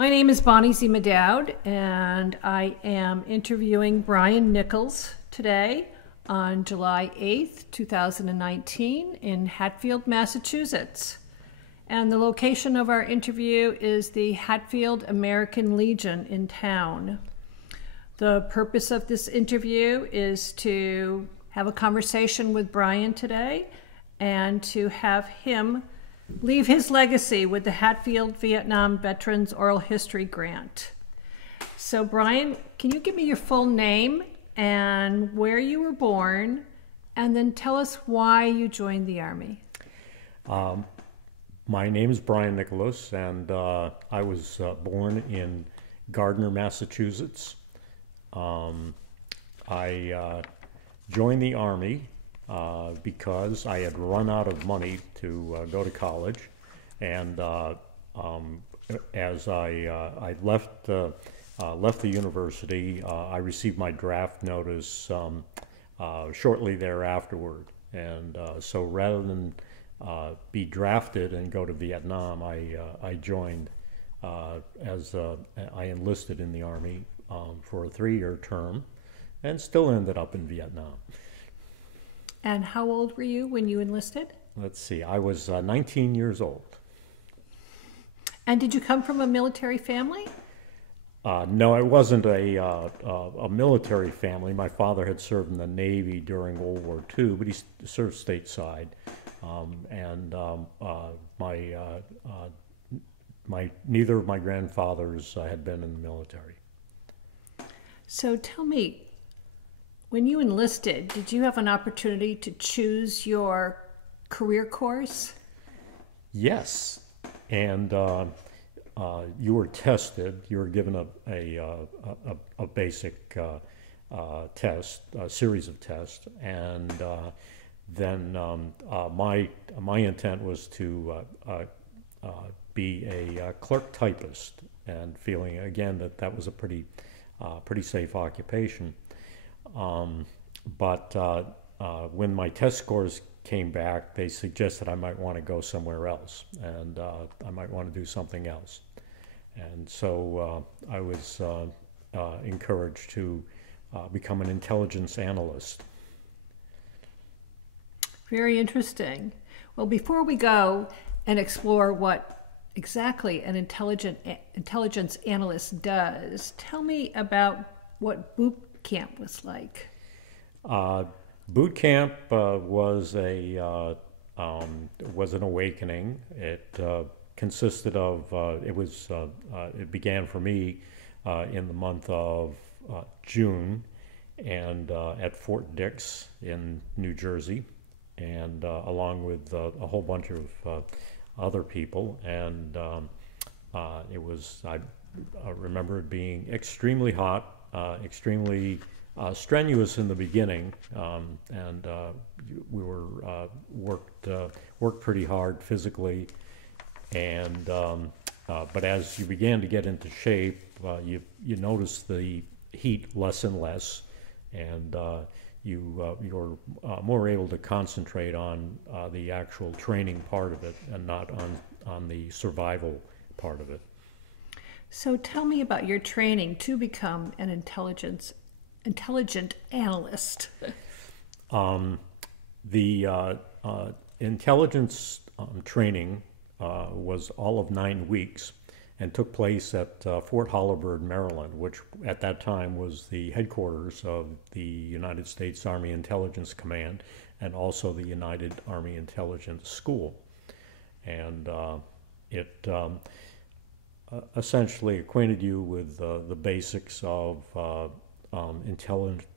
My name is Bonnie Z. Madowd, and I am interviewing Bryan Nichols today on July 8th, 2019 in Hatfield, Massachusetts. And the location of our interview is the Hatfield American Legion in town. The purpose of this interview is to have a conversation with Bryan today and to have him leave his legacy with the Hatfield Vietnam Veterans Oral History Grant. So Bryan, can you give me your full name and where you were born, and then tell us why you joined the Army? My name is Bryan Nichols, and I was born in Gardner, Massachusetts. I joined the Army because I had run out of money to go to college, and as I left the university, I received my draft notice shortly thereafterward, and so rather than be drafted and go to Vietnam, I joined as I enlisted in the Army for a 3-year term, and still ended up in Vietnam. And how old were you when you enlisted? Let's see, I was 19 years old. And did you come from a military family? No, it wasn't a military family. My father had served in the Navy during World War II, but he served stateside. Neither of my grandfathers had been in the military. So tell me, when you enlisted, did you have an opportunity to choose your career course? Yes, and you were tested. You were given a basic test, a series of tests, and then my intent was to be a clerk typist, and feeling again that was a pretty safe occupation. But when my test scores came back, they suggested I might want to go somewhere else, and I might want to do something else. And so I was encouraged to become an intelligence analyst. Very interesting. Well, before we go and explore what exactly an intelligence analyst does, tell me about what boot camp was like. Boot camp was an awakening. It consisted of it began for me in the month of June, and at Fort Dix in New Jersey, and along with a whole bunch of other people, and I remember it being extremely hot, extremely strenuous in the beginning, and we were worked pretty hard physically, and but as you began to get into shape, you notice the heat less and less, and you're more able to concentrate on the actual training part of it, and not on the survival part of it. So tell me about your training to become an intelligent analyst. The intelligence training was all of 9 weeks and took place at Fort Holabird, Maryland, which at that time was the headquarters of the United States Army Intelligence Command and also the United Army Intelligence School. And it essentially acquainted you with the basics of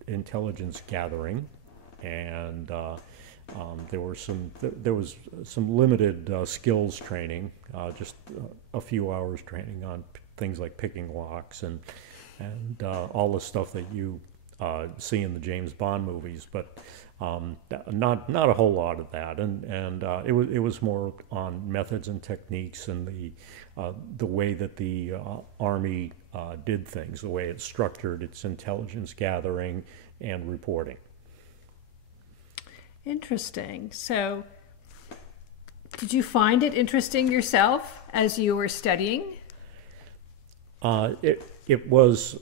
intelligence gathering, and there was some limited skills training, just a few hours training on things like picking locks and all the stuff that you see in the James Bond movies, but not a whole lot of that, and it was more on methods and techniques and the way that the Army did things, the way it structured its intelligence gathering and reporting. Interesting. So did you find it interesting yourself as you were studying? It was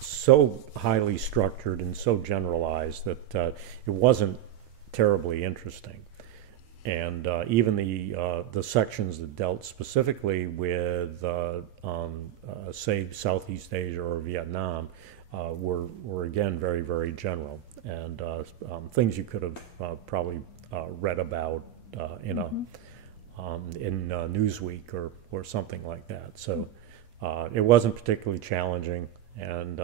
so highly structured and so generalized that it wasn't terribly interesting. And even the sections that dealt specifically with, say, Southeast Asia or Vietnam, were again very, very general, and things you could have probably read about in Newsweek or something like that. So it wasn't particularly challenging, and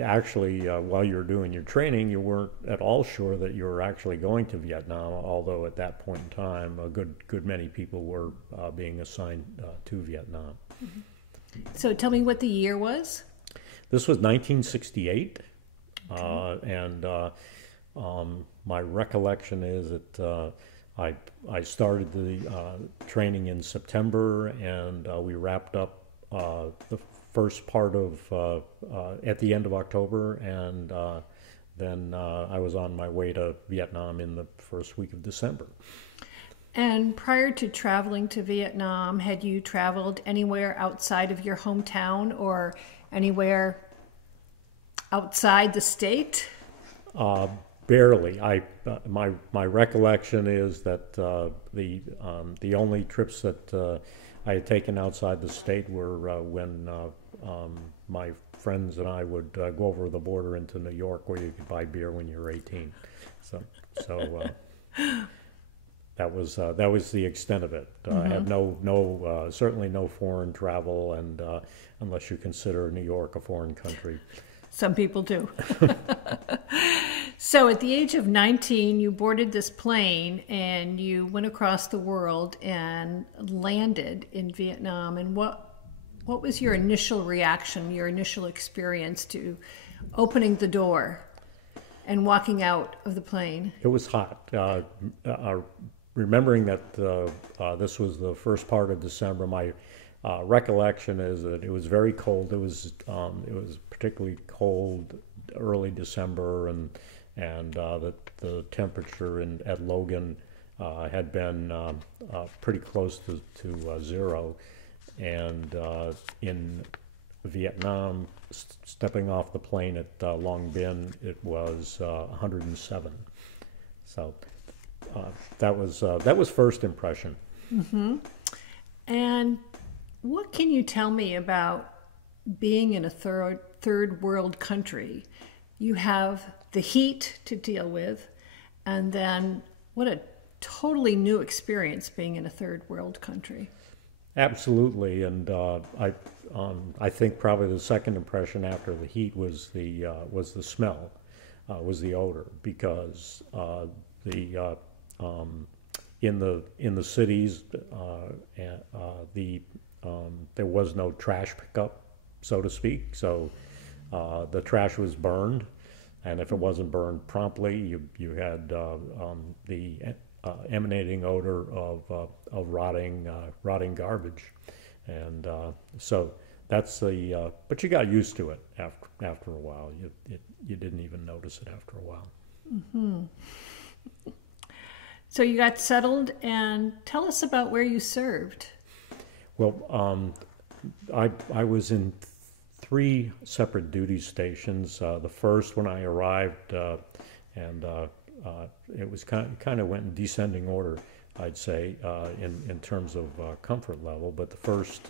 actually, while you were doing your training, you weren't at all sure that you were actually going to Vietnam, although at that point in time, a good many people were being assigned to Vietnam. So tell me what the year was. This was 1968, and my recollection is that I started the training in September, and we wrapped up the first part of at the end of October, and then I was on my way to Vietnam in the first week of December. And prior to traveling to Vietnam, had you traveled anywhere outside of your hometown or anywhere outside the state? Barely. My recollection is that the only trips that I had taken outside the state were when my friends and I would go over the border into New York, where you could buy beer when you were 18. So that was the extent of it. I had certainly no foreign travel, and unless you consider New York a foreign country. Some people do. So at the age of 19, you boarded this plane and you went across the world and landed in Vietnam. And what was your initial reaction, your initial experience to opening the door and walking out of the plane? It was hot. Remembering that this was the first part of December, my recollection is that it was very cold. It was particularly cold early December, and the temperature at Logan had been pretty close to zero. And in Vietnam, stepping off the plane at Long Binh, it was 107. So that was first impression. Mm-hmm. And what can you tell me about being in a third world country? You have the heat to deal with, and then what a totally new experience being in a third world country. Absolutely, and I think probably the second impression after the heat was the smell, was the odor, because in the cities there was no trash pickup, so to speak. So the trash was burned, and if it wasn't burned promptly, you had the emanating odor of rotting garbage, and so that's the. But you got used to it after a while. You didn't even notice it after a while. Mm-hmm. So you got settled, and tell us about where you served. Well, I was in 3 separate duty stations. The first, when I arrived, and it was kind of went in descending order, I'd say, in terms of comfort level. But the first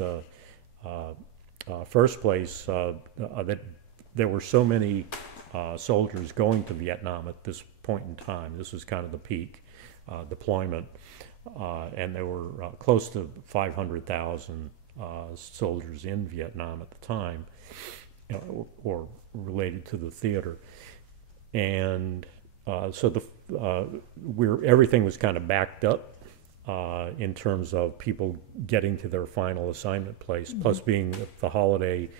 place, that there were so many soldiers going to Vietnam at this point in time. This was kind of the peak deployment, and there were close to 500,000 soldiers in Vietnam at the time, or related to the theater, and so everything was kind of backed up in terms of people getting to their final assignment place. Mm-hmm. Plus, being the holiday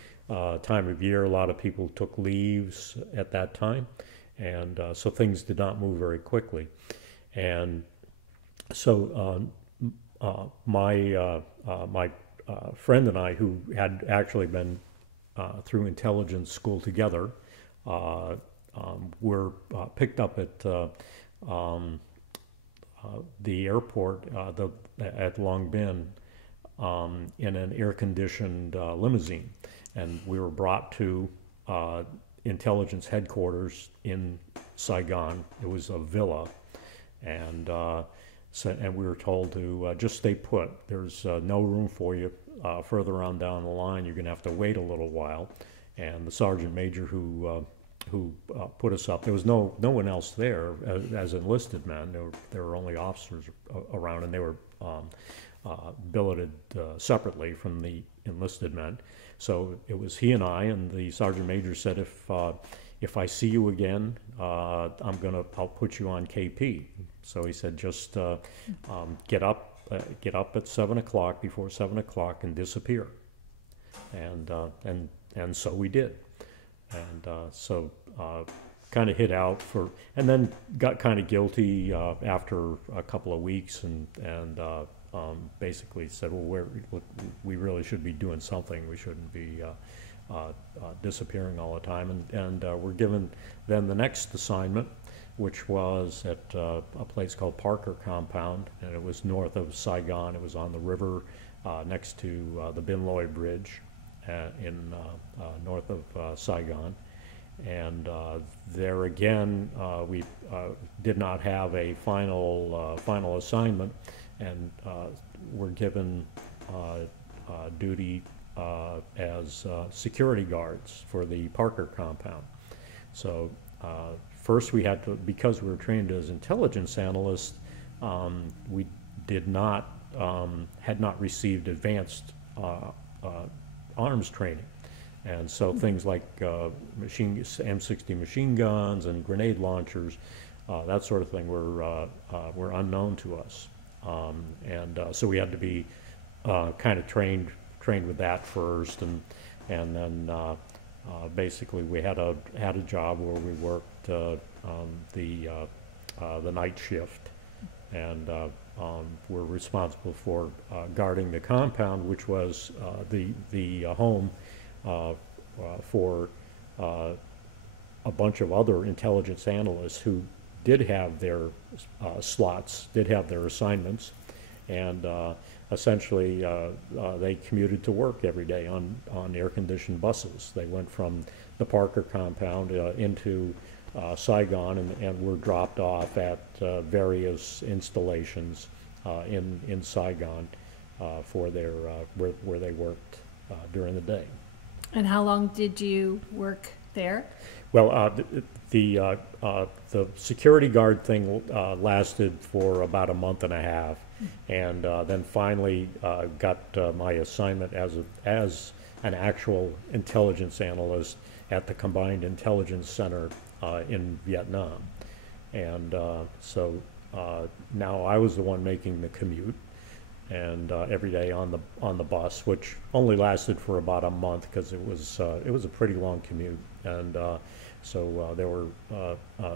time of year, a lot of people took leaves at that time, and so things did not move very quickly. And so my friend and I, who had actually been through intelligence school together, were picked up at the airport at Long Binh in an air-conditioned limousine, and we were brought to intelligence headquarters in Saigon. It was a villa, and and we were told to just stay put. There's no room for you further on down the line. You're going to have to wait a little while. And the sergeant major who put us up, there was no one else there as enlisted men. There were only officers around, and they were billeted separately from the enlisted men. So it was he and I, and the sergeant major said, if I see you again, I'll put you on KP. So he said, just get up at 7 o'clock, before 7 o'clock, and disappear. And so we did. And so kind of hid out and then got kind of guilty after a couple of weeks, and basically said, well, we really should be doing something. We shouldn't be disappearing all the time. And we're given then the next assignment, which was at a place called Parker Compound, and it was north of Saigon. It was on the river next to the Bin Loi Bridge in north of Saigon. And there again, we did not have a final assignment, and were given duty as security guards for the Parker compound. So first we had to, because we were trained as intelligence analysts, we had not received advanced arms training. And so things like M60 machine guns and grenade launchers, that sort of thing were unknown to us. So we had to be kind of trained with that first, and then basically we had a job where we worked the night shift, and were responsible for guarding the compound, which was the home for a bunch of other intelligence analysts who did have their slots, did have their assignments, and essentially they commuted to work every day on air-conditioned buses. They went from the Parker compound into Saigon, and were dropped off at various installations in Saigon for their where they worked during the day. And how long did you work there? Well, the security guard thing lasted for about a month and a half, and then finally got my assignment as an actual intelligence analyst at the Combined Intelligence Center in Vietnam. And so now I was the one making the commute, and every day on the bus, which only lasted for about a month because it was a pretty long commute. And so there were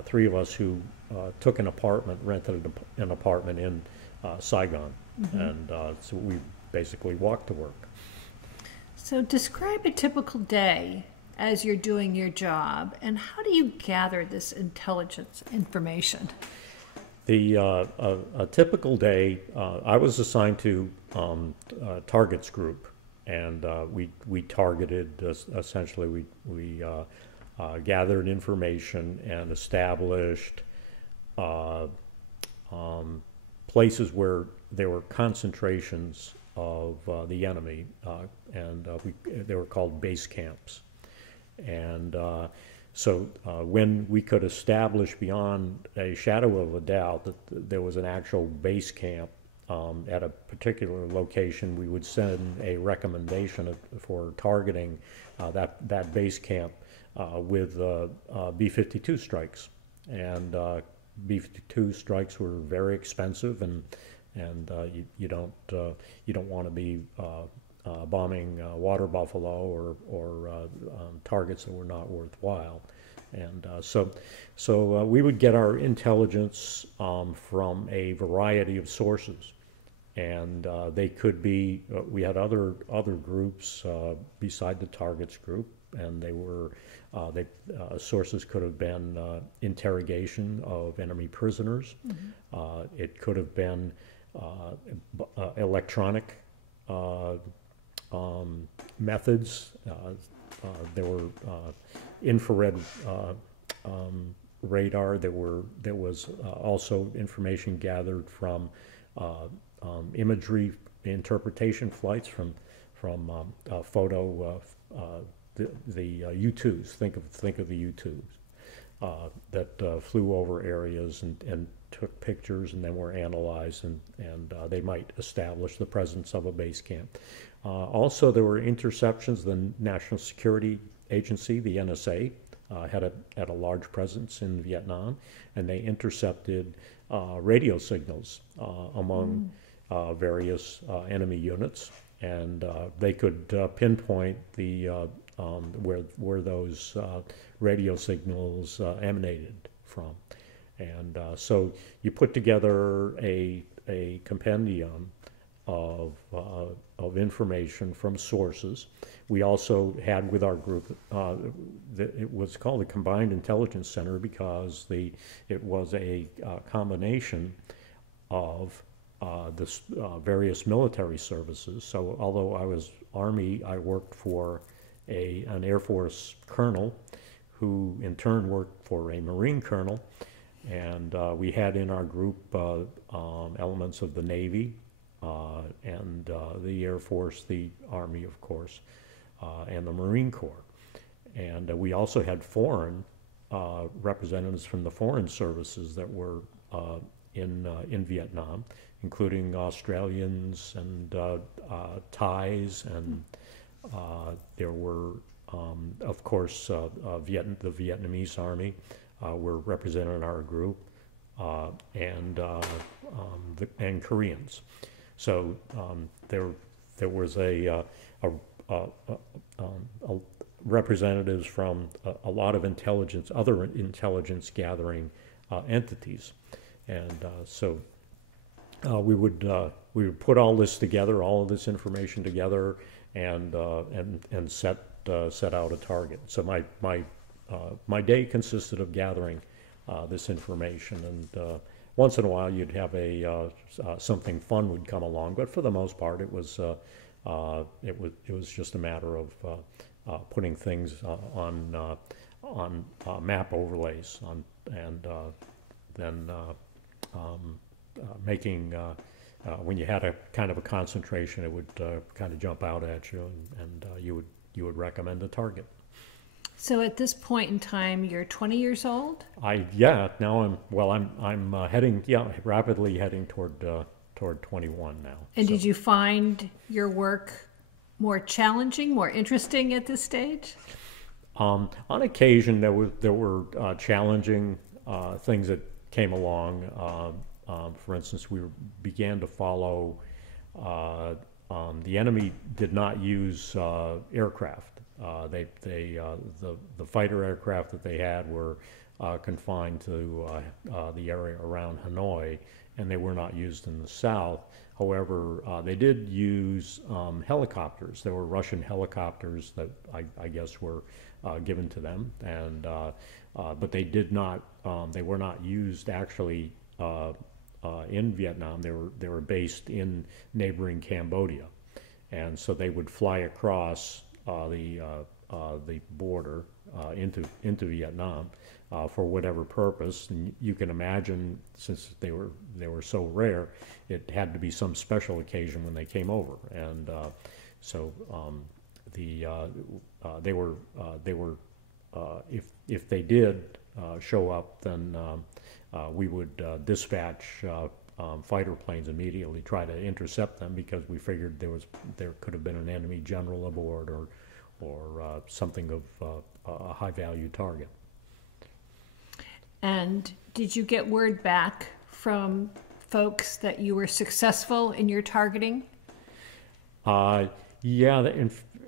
three of us who took an apartment, rented an apartment in Saigon, and so we basically walked to work. So describe a typical day as you're doing your job, and how do you gather this intelligence information? A typical day, I was assigned to targets group, and we targeted, essentially we gathered information and established places where there were concentrations of the enemy, and they were called base camps. And so when we could establish beyond a shadow of a doubt that there was an actual base camp at a particular location, we would send a recommendation for targeting that base camp with B-52 strikes. And B-52 strikes were very expensive, and you don't want to be bombing water buffalo or targets that were not worthwhile. And so we would get our intelligence from a variety of sources, and they could be. We had other groups beside the targets group, and they were sources could have been interrogation of enemy prisoners. It could have been electronic methods. There were infrared radar. There was also information gathered from imagery interpretation flights from photo the U2s. Think of the U2s that flew over areas and took pictures and then were analyzed, and they might establish the presence of a base camp. Also, there were interceptions. The National Security Agency, the NSA, had a large presence in Vietnam, and they intercepted radio signals among various enemy units, and they could pinpoint the where those radio signals emanated from. And so you put together a compendium of information from sources. We also had with our group, it was called the Combined Intelligence Center because it was a combination of the various military services. So although I was Army, I worked for an Air Force colonel who in turn worked for a Marine colonel. And we had in our group elements of the Navy and the Air Force, the Army, of course, and the Marine Corps. And we also had foreign representatives from the foreign services that were in Vietnam, including Australians and Thais, and there were, of course, the Vietnamese Army were represented in our group, and Koreans. So there was a representatives from a lot of other intelligence gathering entities, and so we would put all this together, all of this information together, and set out a target. So my day consisted of gathering this information, and once in a while you'd have something fun would come along, but for the most part it was just a matter of putting things on map overlays and then making when you had a kind of a concentration, it would kind of jump out at you, and you would recommend a target. So at this point in time, you're 20 years old? Now I'm heading rapidly heading toward 21 now. And so, did you find your work more challenging, more interesting at this stage? On occasion, there were challenging things that came along. For instance, we began to follow. The enemy did not use aircraft. The fighter aircraft that they had were confined to the area around Hanoi, and they were not used in the south. However, they did use helicopters. There were Russian helicopters that I guess were given to them, and but they did not. They were not used actually in Vietnam. They were based in neighboring Cambodia, and so they would fly across the border into Vietnam for whatever purpose. And you can imagine, since they were so rare, it had to be some special occasion when they came over. And so they were if they did show up, then we would dispatch fighter planes immediately, try to intercept them, because we figured there could have been an enemy general aboard or something of a high value target. And did you get word back from folks that you were successful in your targeting? Yeah,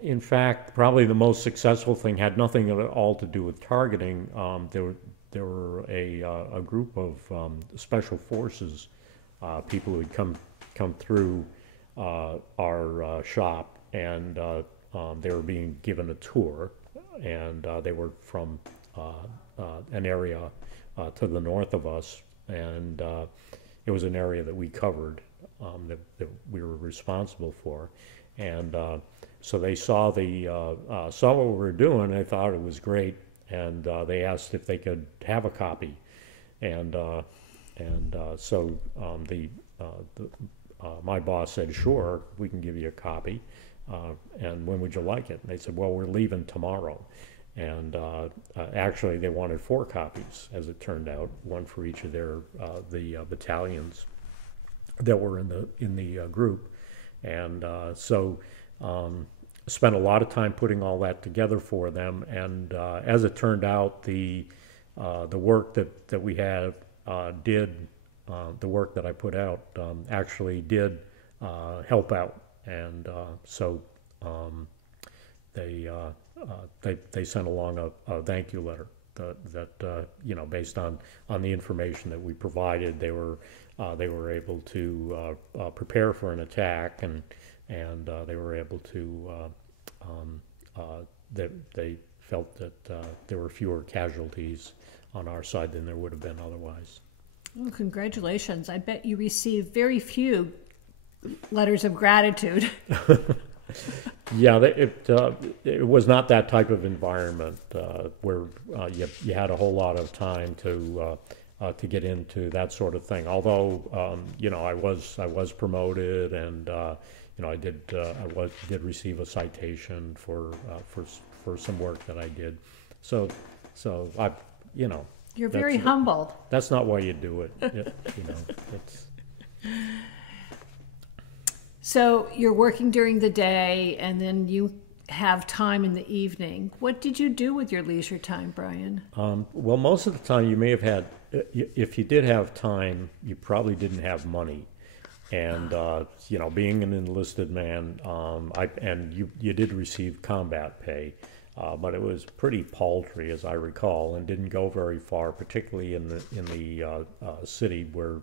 in fact, probably the most successful thing had nothing at all to do with targeting. There were a group of special forces people who had come through our shop, and they were being given a tour, and they were from an area to the north of us, and it was an area that we covered, that we were responsible for, and so they saw saw what we were doing. They thought it was great, and they asked if they could have a copy, and so my boss said, "Sure, we can give you a copy." And when would you like it? And they said, "Well, we're leaving tomorrow." And actually, they wanted 4 copies, as it turned out, one for each of the battalions that were in the group. And so spent a lot of time putting all that together for them. And as it turned out, the work that we had the work that I put out actually did help out. And so they sent along a thank you letter that based on the information that we provided, they were able to prepare for an attack, and they were able to they felt that there were fewer casualties on our side than there would have been otherwise. Well, congratulations. I bet you received very few letters of gratitude. Yeah, it was not that type of environment where you had a whole lot of time to get into that sort of thing. Although I was promoted, and I did receive a citation for some work that I did. So I You're very humble. That's not why you do it. It's. So you're working during the day, and then you have time in the evening. What did you do with your leisure time, Bryan? Well, most of the time you may have had, if you did have time, you probably didn't have money. And, being an enlisted man, and you did receive combat pay, but it was pretty paltry, as I recall, and didn't go very far, particularly in the city where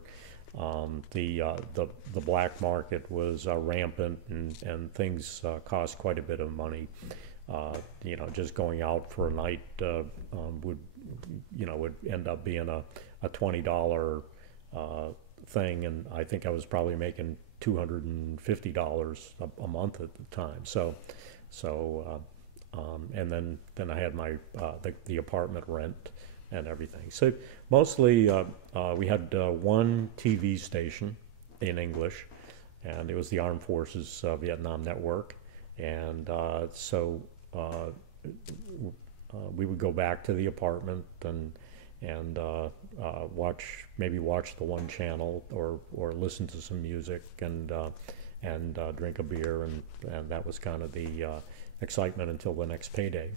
the black market was rampant, and things cost quite a bit of money. Just going out for a night would end up being a $20 thing, and I think I was probably making $250 a month at the time. So and then I had my the apartment rent and everything. So mostly we had one TV station in English, and it was the Armed Forces Vietnam Network. And so we would go back to the apartment and watch the one channel, or listen to some music, and drink a beer, and that was kind of the excitement until the next payday.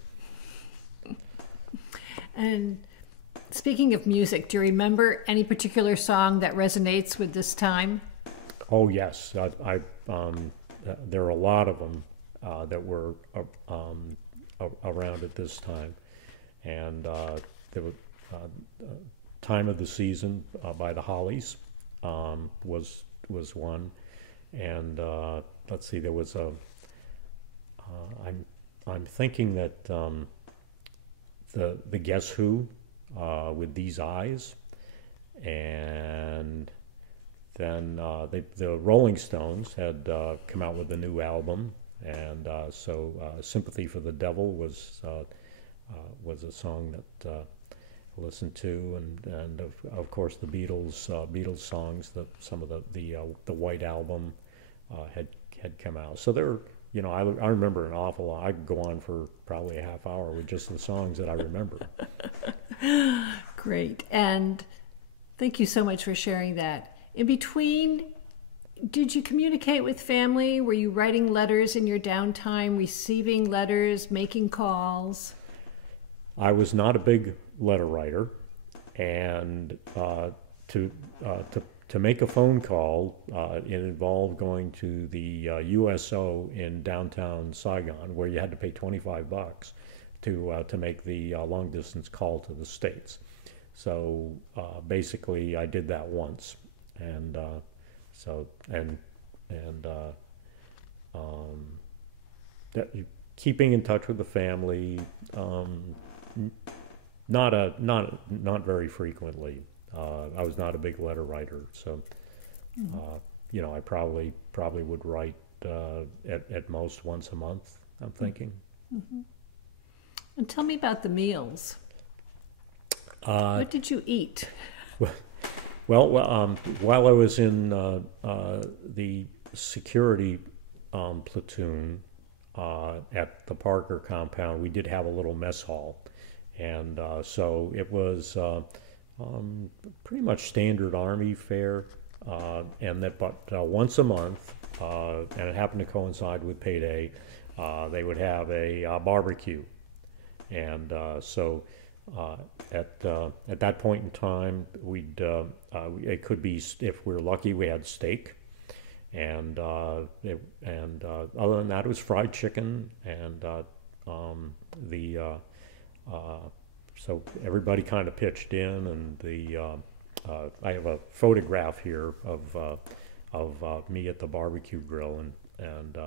And speaking of music, do you remember any particular song that resonates with this time? Oh yes, there are a lot of them that were around at this time, and there were "Time of the Season" by the Hollies was one, and let's see, there was I'm thinking that the Guess Who with "These Eyes," and then the Rolling Stones had come out with a new album, and so "Sympathy for the Devil" was a song that I listened to, and of course the Beatles songs, some of the White Album had come out. So there, I remember an awful lot. I could go on for probably a half hour with just the songs that I remember. Great. And thank you so much for sharing that. In between, did you communicate with family? Were you writing letters in your downtime, receiving letters, making calls? I was not a big letter writer, and to make a phone call, it involved going to the USO in downtown Saigon, where you had to pay $25 to make the long distance call to the States. So basically, I did that once, and keeping in touch with the family, not very frequently. I was not a big letter writer, so I probably would write at most once a month, I'm thinking. Mm-hmm. And tell me about the meals. What did you eat? Well, while I was in the security platoon at the Parker compound, we did have a little mess hall, and so it was pretty much standard Army fare, but once a month, and it happened to coincide with payday, they would have a barbecue, and so. At that point in time, it could be, if we're lucky, we had steak, and other than that, it was fried chicken, and so everybody kind of pitched in, and I have a photograph here of me at the barbecue grill, and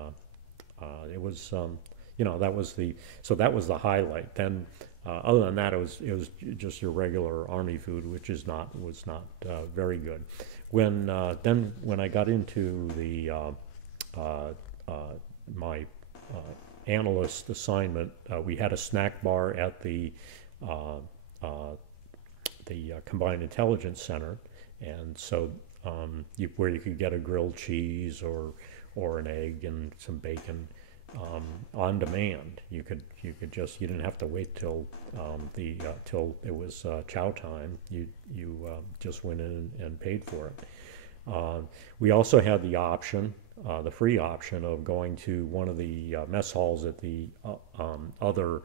it was that was the highlight. Then. Other than that, it was just your regular Army food, which was not very good. When I got into my analyst assignment, we had a snack bar at the Combined Intelligence Center, and so where you could get a grilled cheese or an egg and some bacon. On demand, you didn't have to wait till it was chow time. You just went in and paid for it. We also had the option, the free option of going to one of the mess halls at the other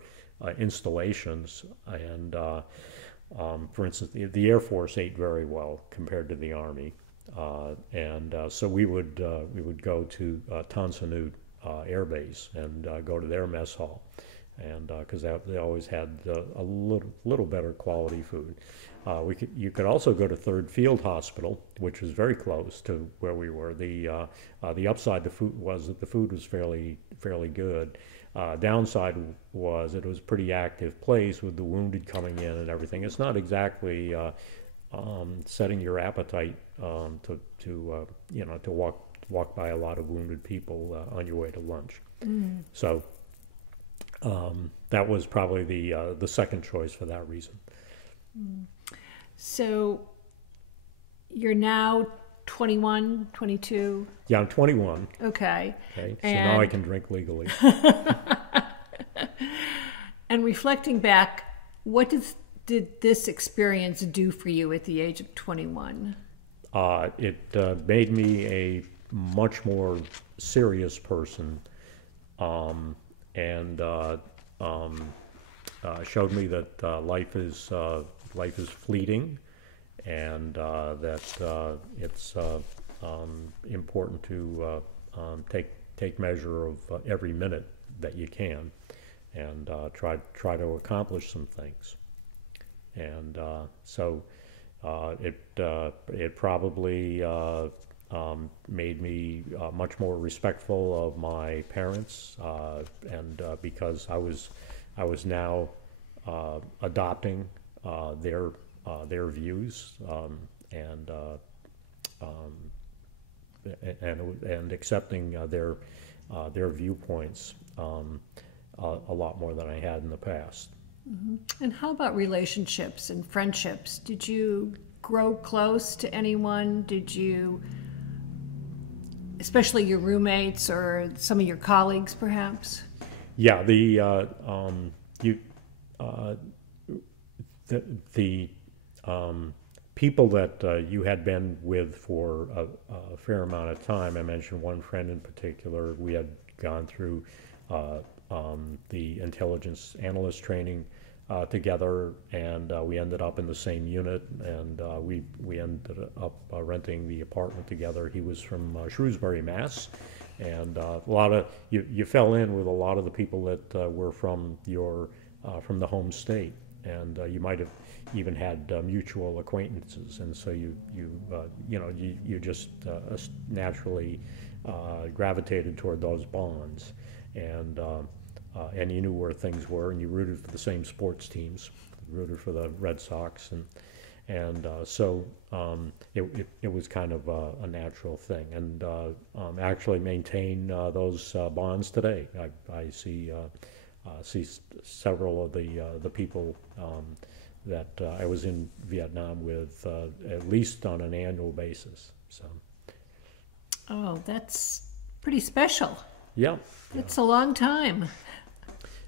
installations, and for instance, the Air Force ate very well compared to the Army, and so we would go to Tonsanute Air Base and go to their mess hall, and because they always had a little better quality food. You could also go to Third Field Hospital, which was very close to where we were. The upside the food was that the food was fairly good. Downside was it was a pretty active place with the wounded coming in and everything. It's not exactly setting your appetite to walk by a lot of wounded people on your way to lunch. Mm. So that was probably the second choice for that reason. Mm. So you're now 21, 22? Yeah, I'm 21. Okay. So now I can drink legally. And reflecting back, what did this experience do for you at the age of 21? It made me a much more serious person, and showed me that life is fleeting, and that it's important to take measure of every minute that you can, and try to accomplish some things, and so it probably made me much more respectful of my parents, and because I was now adopting their views, and accepting their viewpoints a lot more than I had in the past. Mm-hmm. And how about relationships and friendships? Did you grow close to anyone? Did you, especially your roommates or some of your colleagues, perhaps? Yeah, the people that you had been with for a fair amount of time. I mentioned one friend in particular. We had gone through the intelligence analyst training together, and we ended up in the same unit, and we ended up renting the apartment together. He was from Shrewsbury, Mass, and a lot of you fell in with a lot of the people that were from from the home state, and you might have even had mutual acquaintances, and so you just naturally gravitated toward those bonds, and you knew where things were, and you rooted for the same sports teams, rooted for the Red Sox, And it was kind of a natural thing, and actually maintain those bonds today. I see several of the people that I was in Vietnam with at least on an annual basis. So. Oh, that's pretty special. Yeah. It's a long time.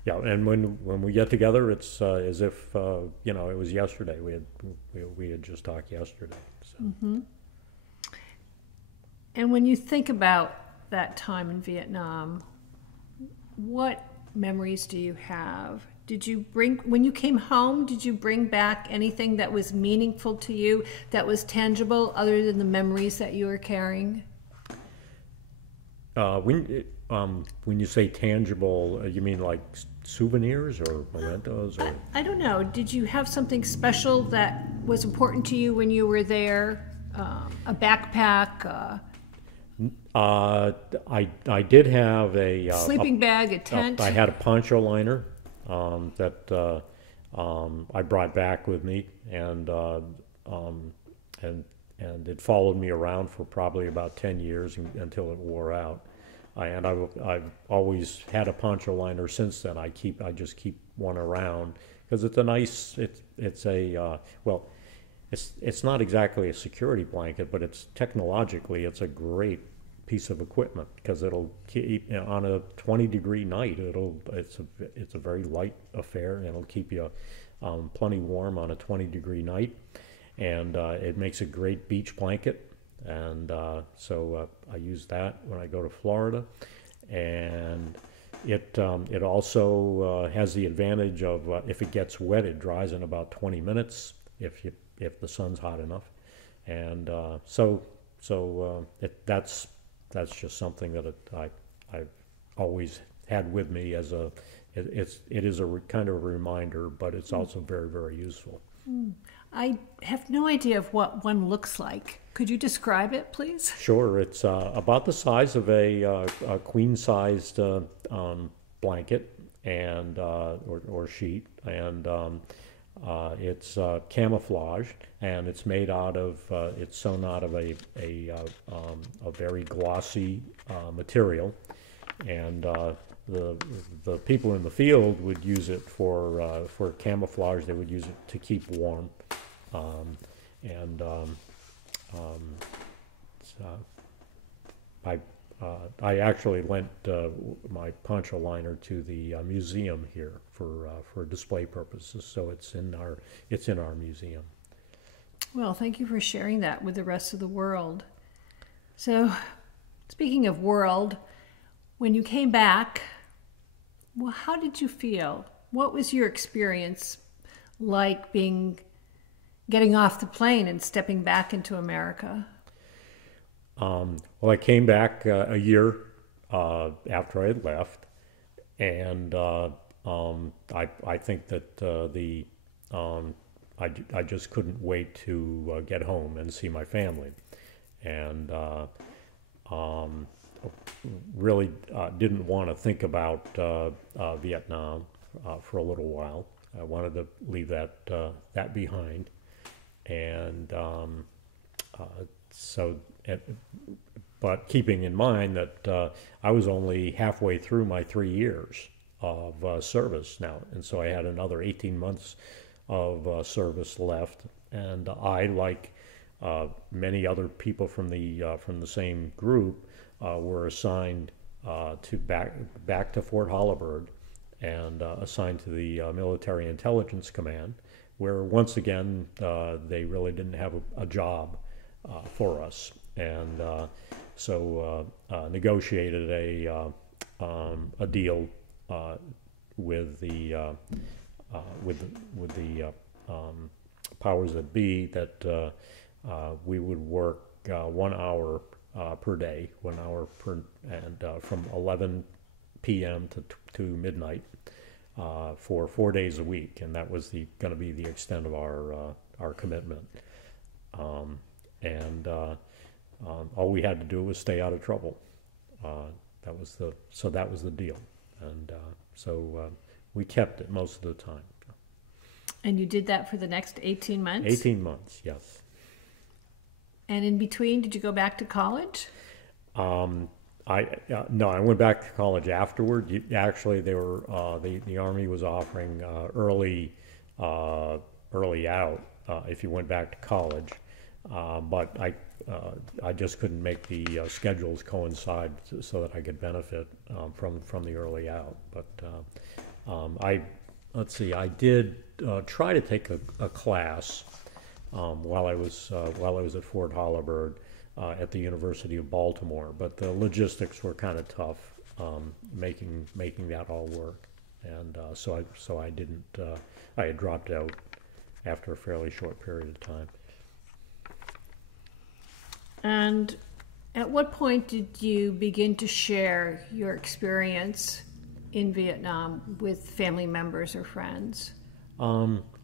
Yeah, and when we get together, it's as if it was yesterday. We had just talked yesterday. So. Mm-hmm. And when you think about that time in Vietnam, what memories do you have? When you came home, did you bring back anything that was meaningful to you, that was tangible, other than the memories that you were carrying? When you say tangible, you mean like souvenirs or mementos? Or? I don't know. Did you have something special that was important to you when you were there? A backpack? I did have a sleeping bag, a tent. I had a Poncho Liner that I brought back with me, and it followed me around for probably about 10 years until it wore out. And I've always had a Poncho Liner since then. I just keep one around because it's a nice. It's not exactly a security blanket, but technologically it's a great piece of equipment because it'll keep on a 20-degree night. It's a very light affair, and it'll keep you plenty warm on a 20-degree night, and it makes a great beach blanket. And so I use that when I go to Florida, and it also has the advantage of if it gets wet, it dries in about 20 minutes if the sun's hot enough, and that's just something that I've always had with me as it is a kind of a reminder, but it's also very, very useful. I have no idea of what one looks like. Could you describe it, please? Sure. It's about the size of a queen-sized blanket and or sheet, and it's camouflaged, and it's made out of it's sewn out of a very glossy material, and the people in the field would use it for camouflage. They would use it to keep warm, I actually lent my Poncho Liner to the museum here for display purposes, so it's in our museum. Well, thank you for sharing that with the rest of the world. So, speaking of world, when you came back, well, how did you feel? What was your experience like getting off the plane and stepping back into America? Well, I came back a year after I had left, and I think that I just couldn't wait to get home and see my family, and really didn't want to think about Vietnam for a little while. I wanted to leave that behind, and but keeping in mind that I was only halfway through my 3 years of service now, and so I had another 18 months of service left, and I, like many other people from the same group, were assigned back to Fort Holabird and assigned to the Military Intelligence Command, where once again they really didn't have a job for us, and so negotiated a deal with the powers that be that we would work 1 hour per day, and from 11 p.m. to midnight for 4 days a week, and that was going to be the extent of our commitment. All we had to do was stay out of trouble. That was the deal, and so we kept it most of the time. And you did that for the next 18 months? 18 months, yes. And in between, did you go back to college? No, I went back to college afterward. Actually, they were the Army was offering early out if you went back to college, but I just couldn't make the schedules coincide so that I could benefit from the early out. But let's see, I did try to take a class while I was at Fort Holabird at the University of Baltimore, but the logistics were kind of tough, making that all work, and so I didn't. I had dropped out after a fairly short period of time. And at what point did you begin to share your experience in Vietnam with family members or friends?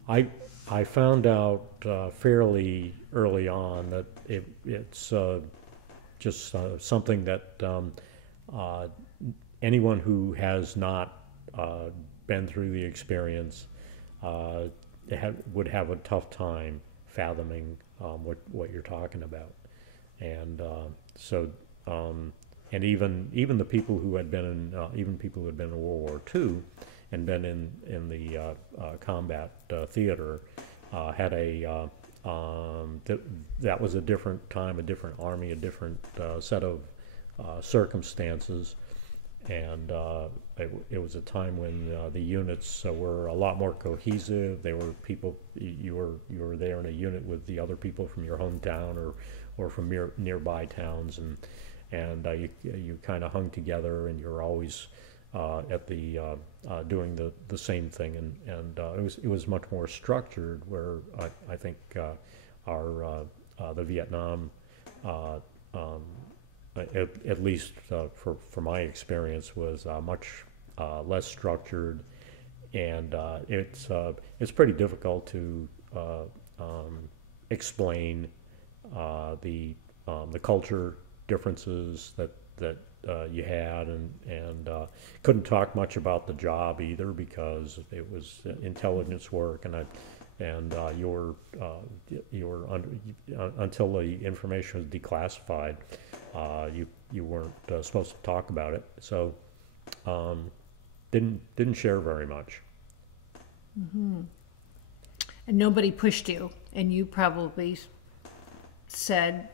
I found out fairly early on that it's just something that anyone who has not been through the experience would have a tough time fathoming what you're talking about, and and even the people who had been in World War II and been in the combat theater had that was a different time, a different army, a different set of circumstances, and it was a time when the units were a lot more cohesive. They were people, you were there in a unit with the other people from your hometown or from nearby towns, and you kind of hung together, and you're always at the doing the same thing, and it was much more structured. Where I think the Vietnam, at least for my experience, was much less structured, and it's pretty difficult to explain the culture differences that you had, and couldn't talk much about the job either, because it was intelligence work, and you were until the information was declassified, you weren't supposed to talk about it. So didn't share very much. Mm-hmm. And nobody pushed you, and you probably said,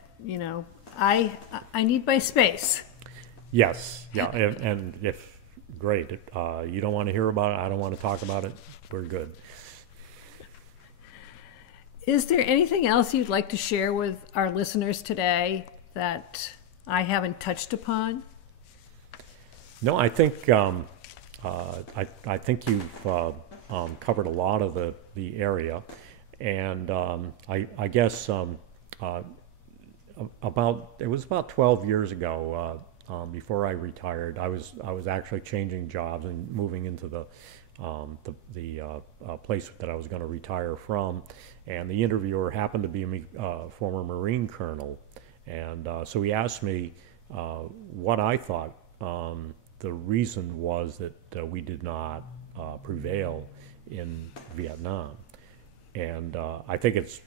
I need my space. Yes, yeah, and if great, you don't want to hear about it, I don't want to talk about it, we're good. Is there anything else you'd like to share with our listeners today that I haven't touched upon? No, I think I think you've covered a lot of the area, and I guess it was about 12 years ago. Before I retired, I was actually changing jobs and moving into the place that I was going to retire from, and the interviewer happened to be a former Marine colonel, and so he asked me what I thought the reason was that we did not prevail in Vietnam, and I think it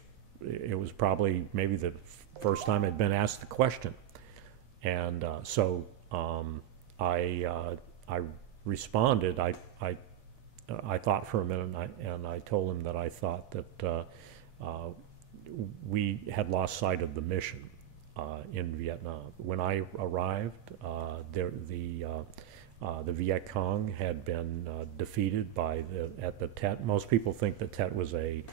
was probably maybe the first time I'd been asked the question. And so I responded. I thought for a minute, and I told him that I thought that we had lost sight of the mission in Vietnam. When I arrived, the Viet Cong had been defeated at the Tet. Most people think that Tet was a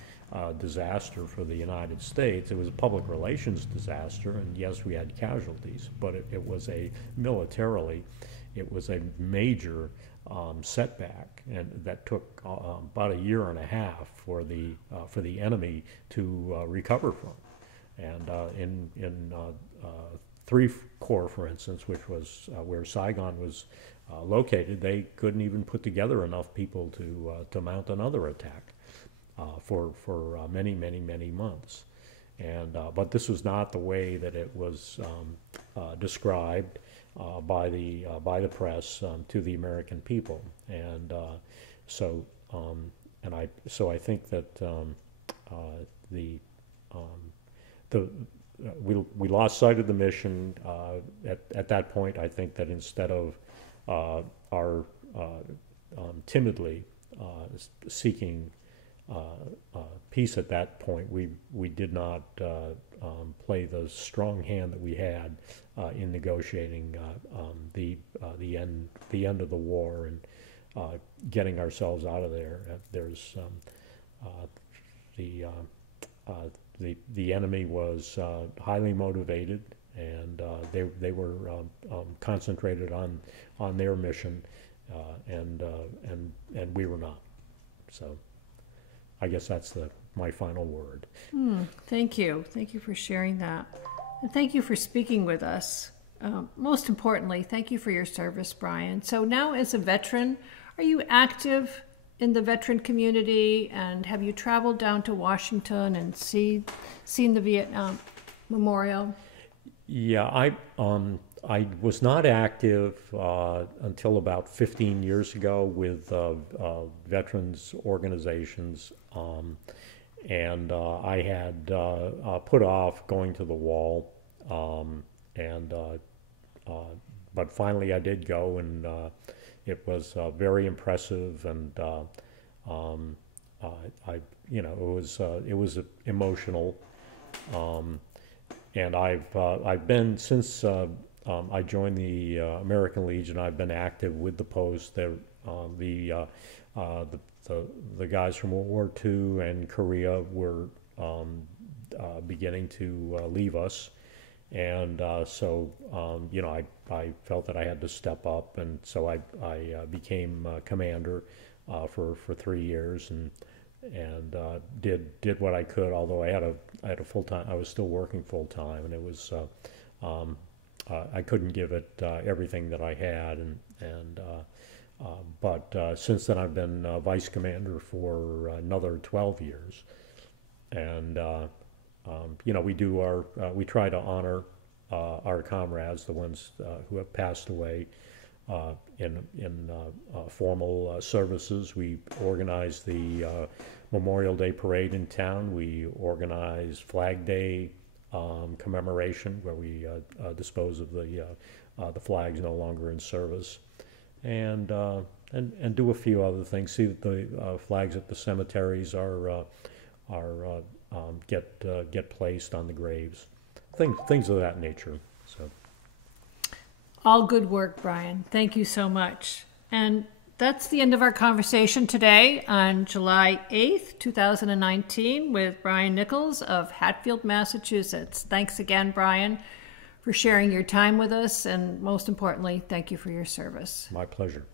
disaster for the United States. It was a public relations disaster, and yes, we had casualties, but it was militarily, it was a major setback, and that took about a year and a half for the enemy to recover from. And in 3 Corps, for instance, which was where Saigon was located, they couldn't even put together enough people to mount another attack for many months. And but this was not the way that it was described by the press to the American people. And so so I think that the we lost sight of the mission at that point. I think that instead of our timidly seeking peace at that point, we did not play the strong hand that we had in negotiating the end of the war and getting ourselves out of there. There's the enemy was highly motivated, and they were concentrated on their mission, and we were not. So I guess that's my final word. Thank you for sharing that, and thank you for speaking with us. Most importantly, thank you for your service, Bryan. So now, as a veteran, are you active in the veteran community, and have you traveled down to Washington and seen the Vietnam Memorial? Yeah, I was not active until about 15 years ago with veterans organizations, and I had put off going to the wall, but finally I did go, and it was very impressive, and it was emotional, and I've been since I joined the American Legion. I've been active with the post. The guys from World War II and Korea were beginning to leave us. And so I felt that I had to step up, and so I became commander for 3 years, and did what I could. Although I had a full time, I was still working full time, and it was I couldn't give it everything that I had, but since then I've been vice commander for another 12 years, and. We try to honor our comrades, the ones who have passed away in formal services. We organize the Memorial Day parade in town. We organize Flag Day commemoration, where we dispose of the flags no longer in service, and do a few other things. See that the flags at the cemeteries get placed on the graves, things of that nature. So, all good work, Bryan. Thank you so much. And that's the end of our conversation today on July 8th, 2019, with Bryan Nichols of Hatfield, Massachusetts. Thanks again, Bryan, for sharing your time with us, and most importantly, thank you for your service. My pleasure.